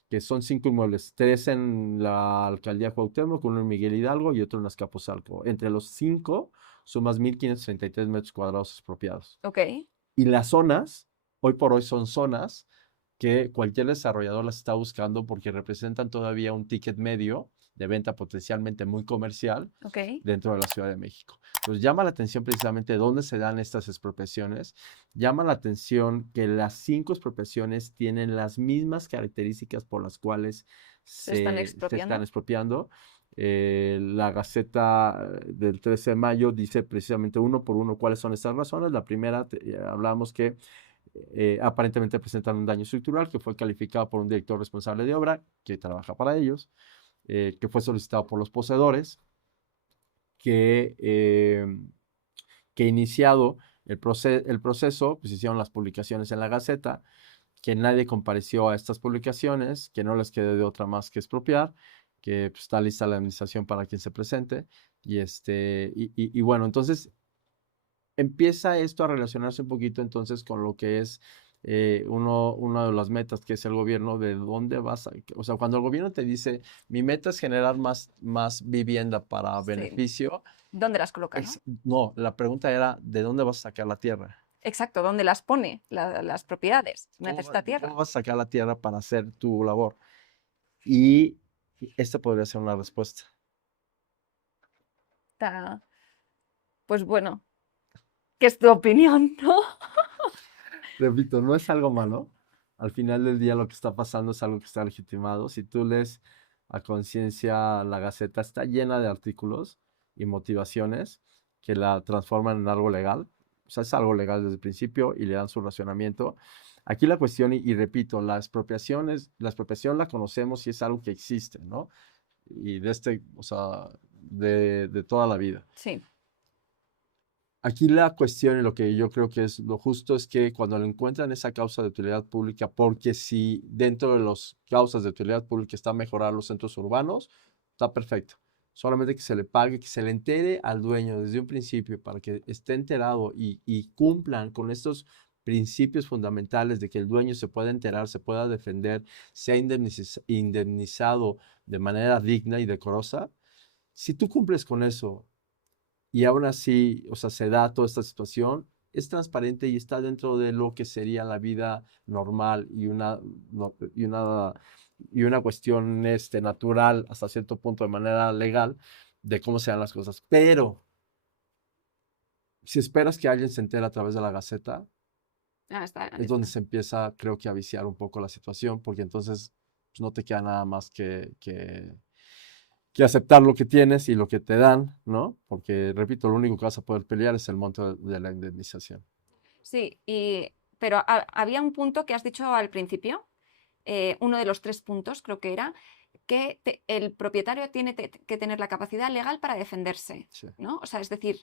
que son 5 inmuebles, 3 en la alcaldía Cuauhtémoc, uno en Miguel Hidalgo y otro en Azcapotzalco. Entre los 5 sumas 1,533 metros cuadrados expropiados. Ok, Y las zonas, hoy por hoy son zonas que cualquier desarrollador las está buscando porque representan todavía un ticket medio de venta potencialmente muy comercial ok. dentro de la Ciudad de México. Entonces llama la atención precisamente dónde se dan estas expropiaciones. Llama la atención que las 5 expropiaciones tienen las mismas características por las cuales Se están se están expropiando. expropiando. La Gaceta del 13 de mayo dice precisamente uno por uno cuáles son estas razones. La primera, hablamos que aparentemente presentan un daño estructural que fue calificado por un director responsable de obra que trabaja para ellos, que fue solicitado por los poseedores, que, eh, que iniciado el proceso, pues hicieron las publicaciones en la Gaceta, que nadie compareció a estas publicaciones, que no les quede de otra más que expropiar, que pues, está lista la administración para quien se presente. Y bueno, entonces empieza esto a relacionarse un poquito entonces con lo que es una de las metas que es el gobierno, de dónde vas a, o sea, cuando el gobierno te dice, mi meta es generar más vivienda para Sí. beneficio, ¿Dónde las coloca, no? no, la pregunta era, ¿de dónde vas a sacar la tierra? Exacto, ¿dónde las pone las propiedades? ¿Cómo, Necesita tierra. cómo vas a sacar la tierra para hacer tu labor? Y esta podría ser una respuesta. Está- Pues bueno, ¿qué es tu opinión, no? Repito, no es algo malo. Al final del día lo que está pasando es algo que está legitimado. Si tú lees a conciencia la Gaceta, está llena de artículos y motivaciones que la transforman en algo legal. O sea, es algo legal desde el principio y le dan su racionamiento. Aquí la cuestión, y repito, la expropiación la conocemos y es algo que existe, ¿no? Y o sea, de toda la vida. Sí, Aquí la cuestión y lo que yo creo que es lo justo es que cuando le encuentran esa causa de utilidad pública, porque si dentro de las causas de utilidad pública está mejorar los centros urbanos, está perfecto. Solamente que se le pague, que se le entere al dueño desde un principio para que esté enterado y cumplan con estos principios fundamentales de que el dueño se pueda enterar, se pueda defender, sea indemnizado de manera digna y decorosa. Si tú cumples con eso y aún así, o sea, se da toda esta situación, es transparente y está dentro de lo que sería la vida normal y una cuestión natural hasta cierto punto de manera legal de cómo se dan las cosas. Pero si esperas que alguien se entere a través de la Gaceta, es donde se empieza, creo que, a viciar un poco la situación, porque entonces pues, no te queda nada más que aceptar lo que tienes y lo que te dan, ¿no? Porque, repito, lo único que vas a poder pelear es el monto de la indemnización. sí, pero había un punto que has dicho al principio, uno de los 3 puntos creo que era, que el propietario tiene que tener la capacidad legal para defenderse, Sí. ¿no? O sea, es decir,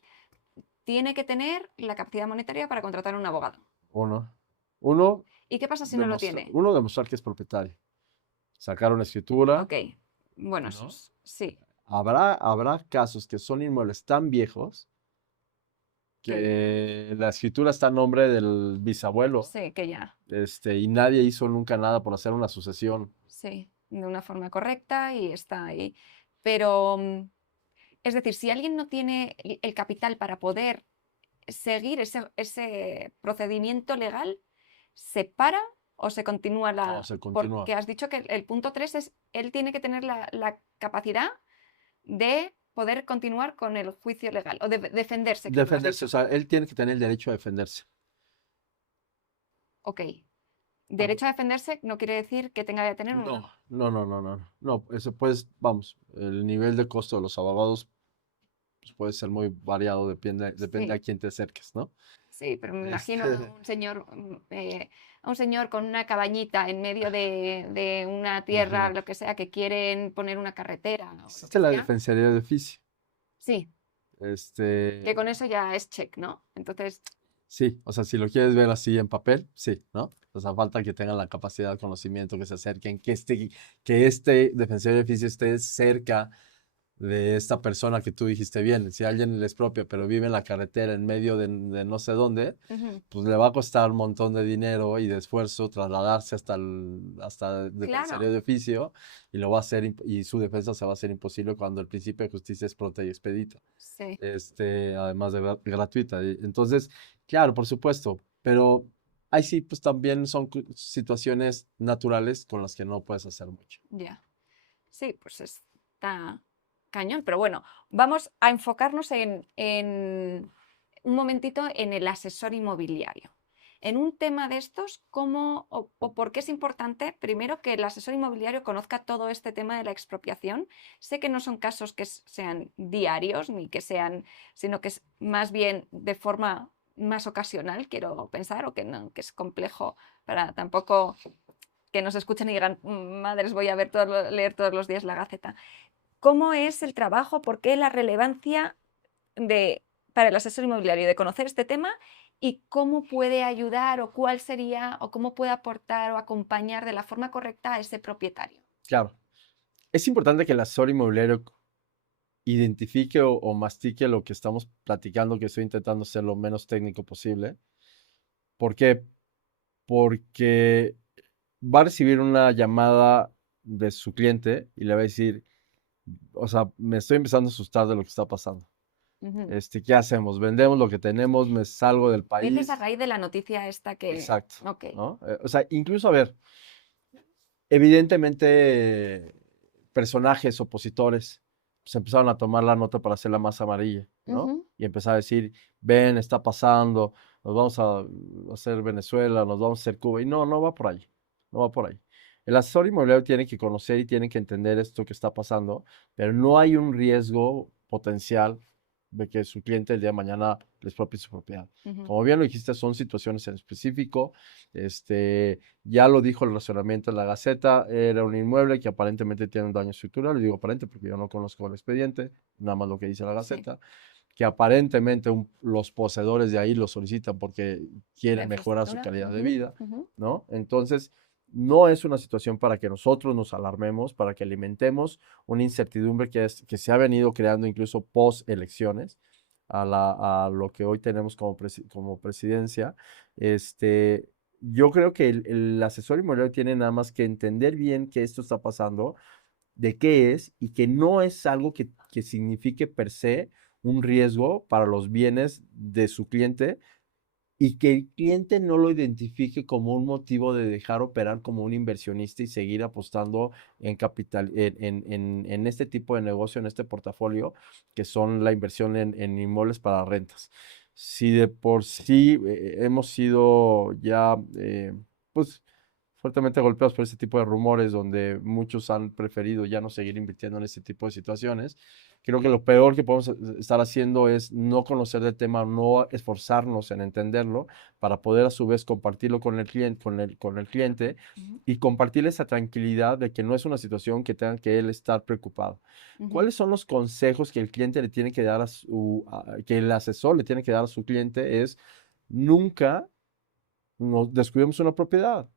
tiene que tener la capacidad monetaria para contratar a un abogado. Uno, ¿Y qué pasa si no lo tiene? demostrar que es propietario. Sacar una escritura, Ok, bueno, ¿no? sí, Habrá casos que son inmuebles tan viejos que la escritura está a nombre del bisabuelo, sí, que ya, y nadie hizo nunca nada por hacer una sucesión. sí, de una forma correcta y está ahí. Pero, es decir, si alguien no tiene el capital para poder seguir ese procedimiento legal, ¿se para o se continúa No, se continúa. Porque has dicho que el punto 3 es, él tiene que tener la capacidad de poder continuar con el juicio legal o de defenderse, creo que lo has Defenderse, dicho. o sea, él tiene que tener el derecho a defenderse. Ok. Derecho a defenderse no quiere decir que tenga que tener No, una... no, eso pues, vamos, el nivel de costo de los abogados pues, puede ser muy variado, depende Sí, a quién te acerques, ¿no? sí, pero me imagino Este, a un señor con una cabañita en medio de una tierra, imagínate. lo que sea, que quieren poner una carretera o lo Existe que la sea. defensoría de oficio. Sí, que Este, con eso ya es check, ¿no? Entonces, sí, o sea, si lo quieres ver así en papel, sí, ¿no? O sea, falta que tengan la capacidad, conocimiento, que se acerquen, que este defensor de oficio esté cerca de esta persona que tú dijiste bien. Si alguien le expropia, pero vive en la carretera en medio de no sé dónde, ujú, pues le va a costar un montón de dinero y de esfuerzo trasladarse hasta defensoría claro, de oficio y lo va a hacer y su defensa se va a hacer imposible cuando el principio de justicia es pronta y expedita, sí, además de gratuita. Entonces, claro, por supuesto, pero ahí sí, pues también son situaciones naturales con las que no puedes hacer mucho. ya. Sí, pues está cañón, pero bueno, vamos a enfocarnos en un momentito en el asesor inmobiliario. En un tema de estos, ¿cómo o por qué es importante, primero, que el asesor inmobiliario conozca todo este tema de la expropiación? Sé que no son casos que sean diarios, ni que sean, sino que es más bien de forma más ocasional, quiero pensar, o que no, que es complejo para tampoco que nos escuchen y digan, madres, voy a leer todos los días la Gaceta. ¿Cómo es el trabajo? ¿Por qué la relevancia para el asesor inmobiliario de conocer este tema? ¿Y cómo puede ayudar o cuál sería o cómo puede aportar o acompañar de la forma correcta a ese propietario? Claro, es importante que el asesor inmobiliario identifique o mastique lo que estamos platicando, que estoy intentando ser lo menos técnico posible. ¿Por qué? porque va a recibir una llamada de su cliente y le va a decir, o sea, me estoy empezando a asustar de lo que está pasando. Ujú. ¿Qué hacemos? ¿Vendemos lo que tenemos? ¿Me salgo del Dices a país? raíz de la noticia esta que... Exacto, Ok. ¿no? O sea, incluso, a ver, evidentemente, personajes opositores se empezaron a tomar la nota para hacerla más amarilla, ¿no? Ujú. Y empezar a decir, ven, está pasando, nos vamos a hacer Venezuela, nos vamos a hacer Cuba. Y no, no va por ahí, no va por ahí. El asesor inmobiliario tiene que conocer y tiene que entender esto que está pasando, pero no hay un riesgo potencial de que su cliente el día de mañana les expropie su propiedad. Ujú. Como bien lo dijiste, son situaciones en específico. Ya lo dijo el razonamiento en la Gaceta, era un inmueble que aparentemente tiene un daño estructural, y digo aparente porque yo no conozco el expediente, nada más lo que dice la Sí. Gaceta, que aparentemente los poseedores de ahí lo solicitan porque La quieren mejorar su infraestructura. calidad de Ujú, vida, ujú. ¿no? Entonces, no es una situación para que nosotros nos alarmemos, para que alimentemos una incertidumbre que se ha venido creando incluso post elecciones a lo que hoy tenemos como presidencia. Yo creo que el asesor inmobiliario tiene nada más que entender bien que esto está pasando, de qué es y que no es algo que signifique per se un riesgo para los bienes de su cliente y que el cliente no lo identifique como un motivo de dejar operar como un inversionista y seguir apostando en capital, en este tipo de negocio, en este portafolio, que son la inversión en inmuebles para rentas. Si de por sí hemos sido ya, pues, fuertemente golpeados por este tipo de rumores donde muchos han preferido ya no seguir invirtiendo en este tipo de situaciones, creo que lo peor que podemos estar haciendo es no conocer del tema, no esforzarnos en entenderlo para poder a su vez compartirlo con el cliente, con el cliente Ujú, y compartirle esa tranquilidad de que no es una situación que tenga que él estar preocupado. ujú. ¿Cuáles son los consejos que el cliente le tiene que dar que el asesor le tiene que dar a su cliente? Es nunca nos descuidemos una propiedad.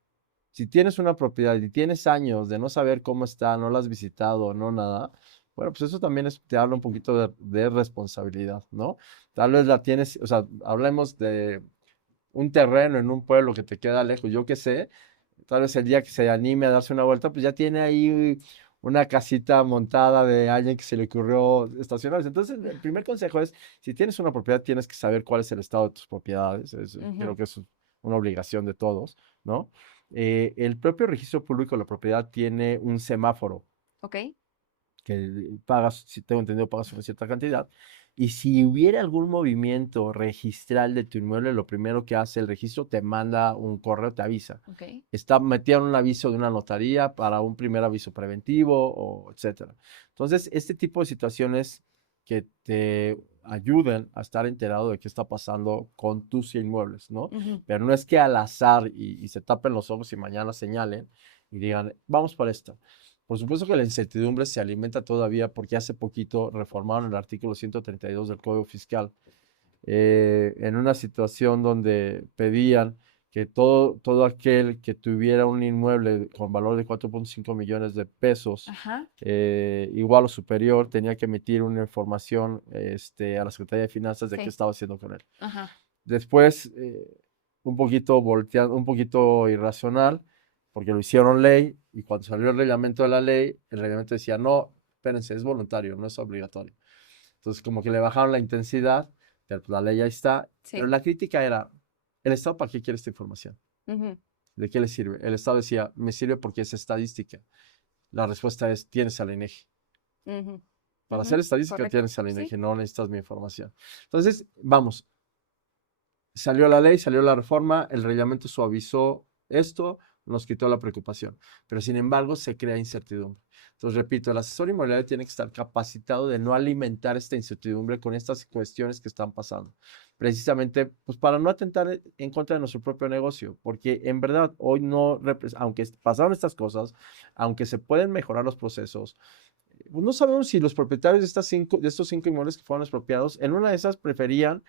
Si tienes una propiedad y tienes años de no saber cómo está, no la has visitado, no nada, bueno, pues eso también te habla un poquito de responsabilidad, ¿no? Tal vez la tienes, o sea, hablemos de un terreno en un pueblo que te queda lejos, yo qué sé, tal vez el día que se anime a darse una vuelta, pues ya tiene ahí una casita montada de alguien que se le ocurrió estacionarse. Entonces, el primer consejo es, si tienes una propiedad, tienes que saber cuál es el estado de tus propiedades. Creo Ujú. que es una obligación de todos, ¿no? El propio registro público de la propiedad tiene un semáforo Ok. que pagas, si tengo entendido, pagas una cierta cantidad. Y si hubiera algún movimiento registral de tu inmueble, lo primero que hace el registro, te manda un correo, te avisa. Ok. Está metido en un aviso de una notaría para un primer aviso preventivo, o etcétera. Entonces, este tipo de situaciones que te ayuden a estar enterado de qué está pasando con tus inmuebles, ¿no? Ujú. Pero no es que al azar y se tapen los ojos y mañana señalen y digan, vamos para esto. Por supuesto que la incertidumbre se alimenta todavía porque hace poquito reformaron el artículo 132 del Código Fiscal, en una situación donde pedían que todo aquel que tuviera un inmueble con valor de 4.5 millones de pesos, Ajá. igual o superior, tenía que emitir una información a la Secretaría de Finanzas de qué Sí. estaba haciendo con él. Ajá. Después, un poquito volteado, un poquito irracional, porque lo hicieron ley, y cuando salió el reglamento de la ley, el reglamento decía, no, espérense, es voluntario, no es obligatorio. Entonces, como que le bajaron la intensidad, pero pues la ley ahí está. Pero Sí. la crítica era, ¿el Estado para qué quiere esta información? Ujú, ¿De qué le sirve? El Estado decía, me sirve porque es estadística. La respuesta es, tienes al INEGI. ujú, Para ujú. hacer estadística Correcto. tienes al Sí. INEGI, no necesitas mi información. Entonces, vamos, salió la ley, salió la reforma, el reglamento suavizó esto, nos quitó la preocupación, pero sin embargo se crea incertidumbre. Entonces, repito, el asesor inmobiliario tiene que estar capacitado de no alimentar esta incertidumbre con estas cuestiones que están pasando, precisamente pues para no atentar en contra de nuestro propio negocio, porque en verdad hoy no, aunque pasaron estas cosas, aunque se pueden mejorar los procesos, pues no sabemos si los propietarios de estos cinco inmuebles que fueron expropiados, en una de esas preferían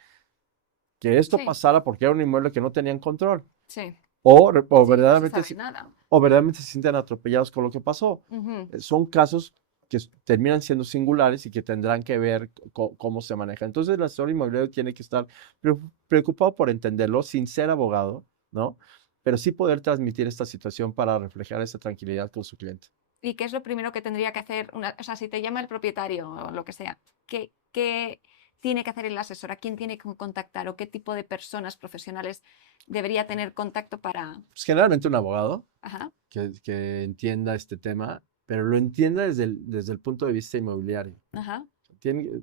que esto Sí. pasara porque era un inmueble que no tenían control. Sí. O, Sí, no se verdaderamente, sabe nada. o verdaderamente se sienten atropellados con lo que pasó. Ujú. Son casos que terminan siendo singulares y que tendrán que ver cómo se maneja. Entonces, el asesor inmobiliario tiene que estar preocupado por entenderlo sin ser abogado, ¿no? pero sí poder transmitir esta situación para reflejar esa tranquilidad con su cliente. ¿Y qué es lo primero que tendría que hacer? O sea, si te llama el propietario o lo que sea, ¿qué tiene que hacer el asesor? ¿A quién tiene que contactar? ¿O qué tipo de personas profesionales debería tener contacto para...? Pues generalmente un abogado Ajá, que entienda este tema, pero lo entienda desde el punto de vista inmobiliario. ajá. Tiene,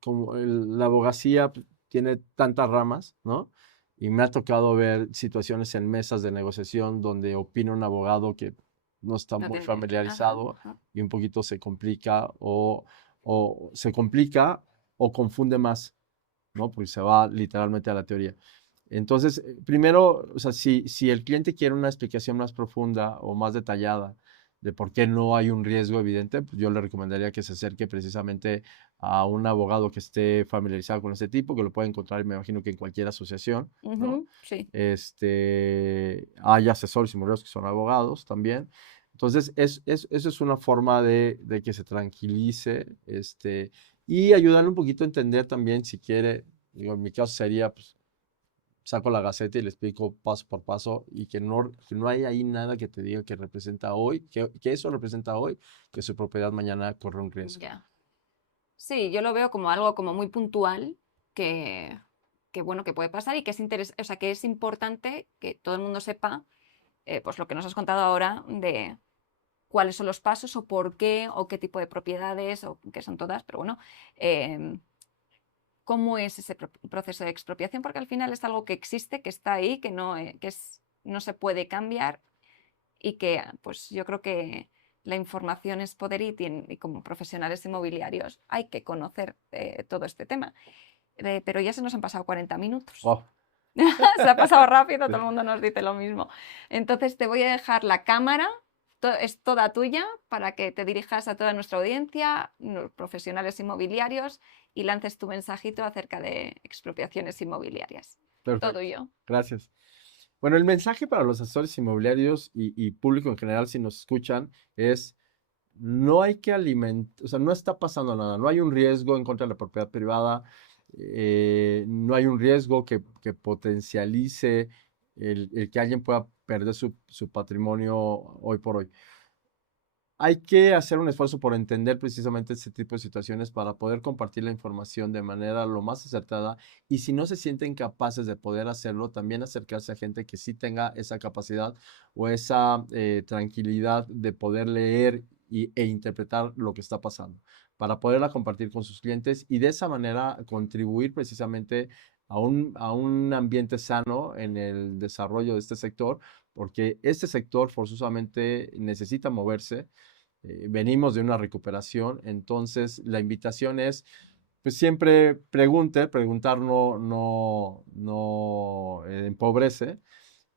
como la abogacía tiene tantas ramas, ¿no? Y me ha tocado ver situaciones en mesas de negociación donde opina un abogado que no está No muy tiene... Ajá, familiarizado ajá. y un poquito se complica o se complica o confunde más, ¿no? Porque se va literalmente a la teoría. Entonces, primero, o sea, si el cliente quiere una explicación más profunda o más detallada de por qué no hay un riesgo evidente, pues yo le recomendaría que se acerque precisamente a un abogado que esté familiarizado con este tipo, que lo puede encontrar, me imagino que en cualquier asociación, ¿no? Ujú, sí. Hay asesores inmobiliarios que son abogados también. Entonces, eso es una forma de que se tranquilice, y ayudarle un poquito a entender también, si quiere, digo, en mi caso sería, pues, saco la gaceta y le explico paso por paso y que no hay ahí nada que te diga que representa hoy, que eso representa hoy, que su propiedad mañana corre un riesgo. Ya. Sí, yo lo veo como algo como muy puntual que bueno, que puede pasar y que es o sea, que es importante que todo el mundo sepa, pues lo que nos has contado ahora de cuáles son los pasos o por qué o qué tipo de propiedades o qué son todas, pero bueno, em, cómo es ese proceso de expropiación, porque al final es algo que existe, que está ahí, no se puede cambiar y que pues yo creo que la información es poder y como profesionales inmobiliarios hay que conocer todo este tema. Pero ya se nos han pasado 40 minutos. Oh, Se ha pasado rápido, todo el mundo nos dice lo mismo. Entonces te voy a dejar la cámara, es toda tuya para que te dirijas a toda nuestra audiencia, los profesionales inmobiliarios y lances tu mensajito acerca de expropiaciones inmobiliarias. Todo perfecto. yo. Gracias. Bueno, el mensaje para los asesores inmobiliarios y público en general, si nos escuchan, es no hay que alimentar, o sea, no está pasando nada, no hay un riesgo en contra de la propiedad privada, no hay un riesgo que potencialice el que alguien pueda perder su patrimonio hoy por hoy. Hay que hacer un esfuerzo por entender precisamente este tipo de situaciones para poder compartir la información de manera lo más acertada y si no se sienten capaces de poder hacerlo, también acercarse a gente que sí tenga esa capacidad o esa tranquilidad de poder leer e interpretar lo que está pasando para poderla compartir con sus clientes y de esa manera contribuir precisamente a un ambiente sano en el desarrollo de este sector, porque este sector forzosamente necesita moverse. Venimos de una recuperación, entonces la invitación es, pues siempre preguntar no empobrece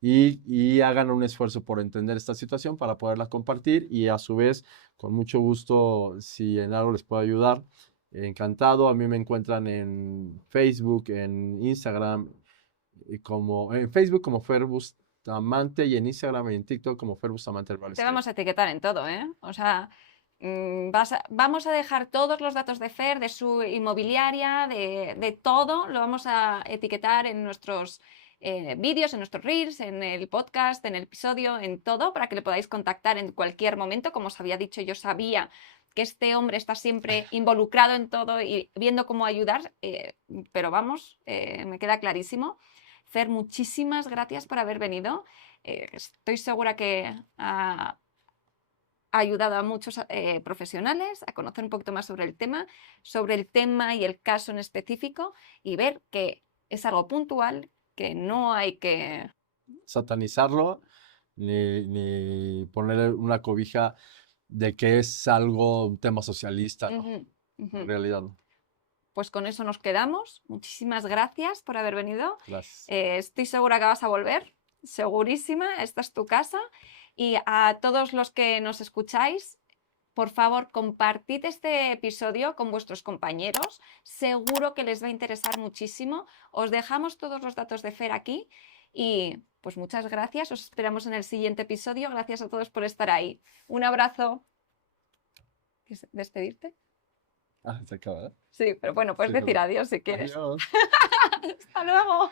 y hagan un esfuerzo por entender esta situación para poderla compartir y a su vez, con mucho gusto, si en algo les puedo ayudar, encantado. A mí me encuentran en Facebook, en Instagram, en Facebook como Fer Bustamante y en Instagram y en TikTok como Fer Bustamante Real Te Estate. vamos a etiquetar en todo, ¿eh? O sea, vamos a dejar todos los datos de Fer, de su inmobiliaria, de todo, lo vamos a etiquetar en nuestros vídeos, en nuestros reels, en el podcast, en el episodio, en todo, para que le podáis contactar en cualquier momento. Como os había dicho, yo sabía que este hombre está siempre involucrado en todo y viendo cómo ayudar, pero vamos, me queda clarísimo. Fer, muchísimas gracias por haber venido. Estoy segura que ha ayudado a muchos profesionales a conocer un poquito más sobre el tema y el caso en específico y ver que es algo puntual, que no hay que... satanizarlo ni ponerle una cobija de que es algo, un tema socialista, ¿no? Ujú, ujú. En realidad no. Pues con eso nos quedamos. Muchísimas gracias por haber venido. Gracias. Estoy segura que vas a volver, segurísima, esta es tu casa. Y a todos los que nos escucháis, por favor, compartid este episodio con vuestros compañeros. Seguro que les va a interesar muchísimo. Os dejamos todos los datos de Fer aquí y pues muchas gracias. Os esperamos en el siguiente episodio. Gracias a todos por estar ahí. Un abrazo. ¿Quieres despedirte? Ah, se acaba, ¿eh? Sí, pero bueno, puedes Sí, decir perdón. adiós si quieres. Adiós. Hasta luego.